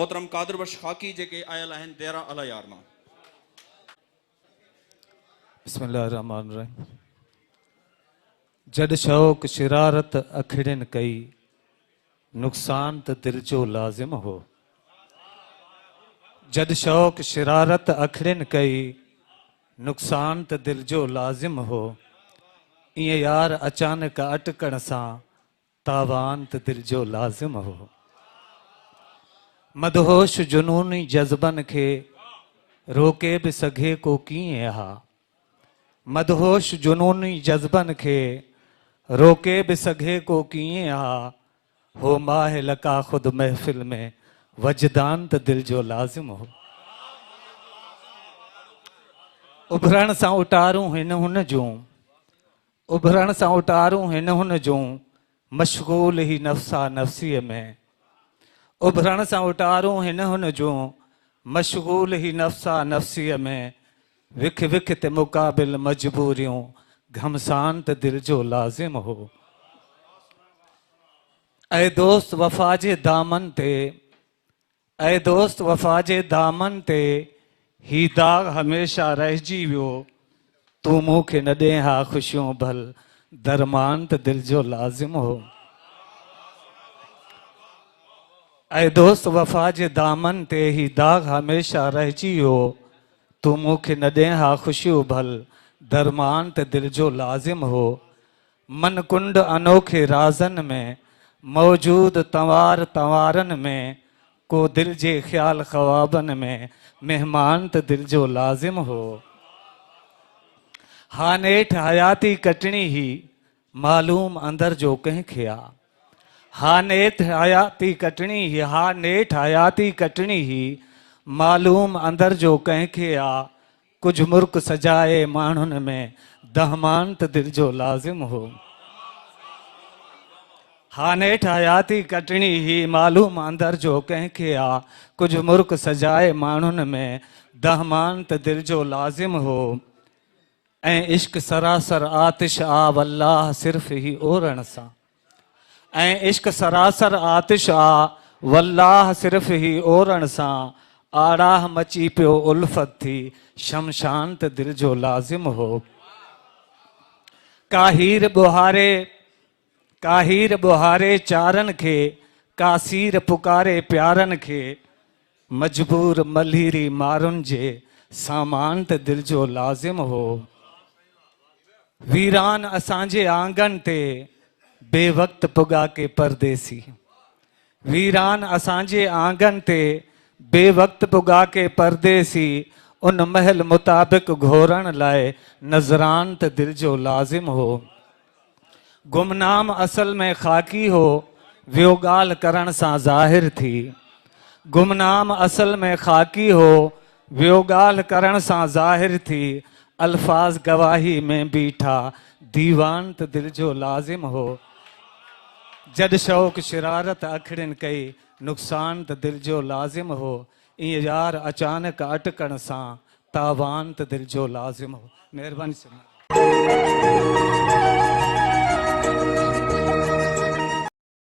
मोहतरम कादर बख्श खाकी जेके आयल आहिनि देरा अला यार मां। बिस्मिल्लाहिर्रहमानिर्रहीम। जद शौक शरारत अखिड़न कई, नुकसान त दिल जो लाजिम हो। जद शौक शरारत अखिड़न कई, नुकसान त दिल जो लाजिम हो। इं यार अचानक अटकण सां, तावान त दिल जो लाजिम हो। मदहोश जुनूनी जज़्बन खे रोके भी सघे को कीअं हा। मदहोश जुनूनी जज़्बन खे रोके भी सघे को कीअं हा। हो माह लका खुद महफ़िल में, वजदान त दिल जो लाजिम हो। उभरण सां उटारूं हिन हुन जूं, उभरण सां उटारूं हिन हुन जूं, मशगूल ही नफ़्सा नफ़्सीअ में। उभरण सां उटारूं हिन हुन जूं, मशगूल ही नफ़्सा नफ़्सीअ में। विख विख ते मुक़ाबिल मजबूरियूं, घमसान त दिल जो लाजिम हो। ऐ दोस्त वफ़ा जे दामन ते, ऐ दोस्त वफ़ा जे दामन ते, ही दाग हमेशा रहिजी वियो। तूं मूंखे न ॾे हा ख़ुशियूं भल, दरमान त दिल जो लाजिम हो। ऐ दोस्त वफ़ा जे दामन ते, ही दाग हमेशा रहिजी वियो। तूं मूंखे न ॾे हा ख़ुशियूं भल, दरमान त दिल जो लाजिम हो। मन कुंड अनोखे राज़न में, मौजूद तंवार तंवारन में। को दिल जे ख़्याल ख़वाबन में, मेहमान त दिल जो लाजिम हो। हा नेठ हयाती कटणी ही, मालूम अंदर जो कंहिंखे आ। हा नेठ हयाती कटणी ही, हा नेठ हयाती कटणी ही, मालूम अंदर जो कंहिंखे आ। कुछ मुर्क सजाए माण्हुनि में, दहमान त दिल जो लाजिम हो। हा नेठ हयाती कटणी ही, मालूम अंदर जो कंहिंखे आ। कुछ मुर्क सजाए माण्हुनि में, दहमान त दिल जो लाजिम हो। ऐं इश्क सरासर आतिश आ, वल्लाह सिर्फ़ ही ओरण सां। ऐं इश्क सरासर आतिश आ, वल्लाह सिर्फ़ ही ओरण सां। आड़ाह मची पियो उल्फत थी, शमशान त दिल जो लाजिम हो। काहीर बुहारे चारन खे, कासीर पुकारे प्यारन खे। मजबूर मल्हीरी मारुन जे, सामान त दिल जो लाजिम हो। वीरान असांजे आंगन ते, बेवक्त पुगा के परदेसी। वीरान असांजे आंगन ते, बेवक्त पुगा के परदेसी। उन महल मुताबिक घोरण लाए, नजरान त दिल जो लाजिम हो। गुमनाम असल में खाकी हो, वियो ॻाल्हि करण सां ज़ाहिर थी। गुमनाम असल में खाकी हो, वियो ॻाल्हि करण सां ज़ाहिर थी। अल्फाज गवाही में बीठा, दीवान त दिल जो लाजिम हो। जद शौक शरारत अखिड़न कई, नुकसान त दिल जो लाजिम हो। ईं यार अचानक अटकण सां, तावान त दिल जो लाजिम हो। मेहरबानी से।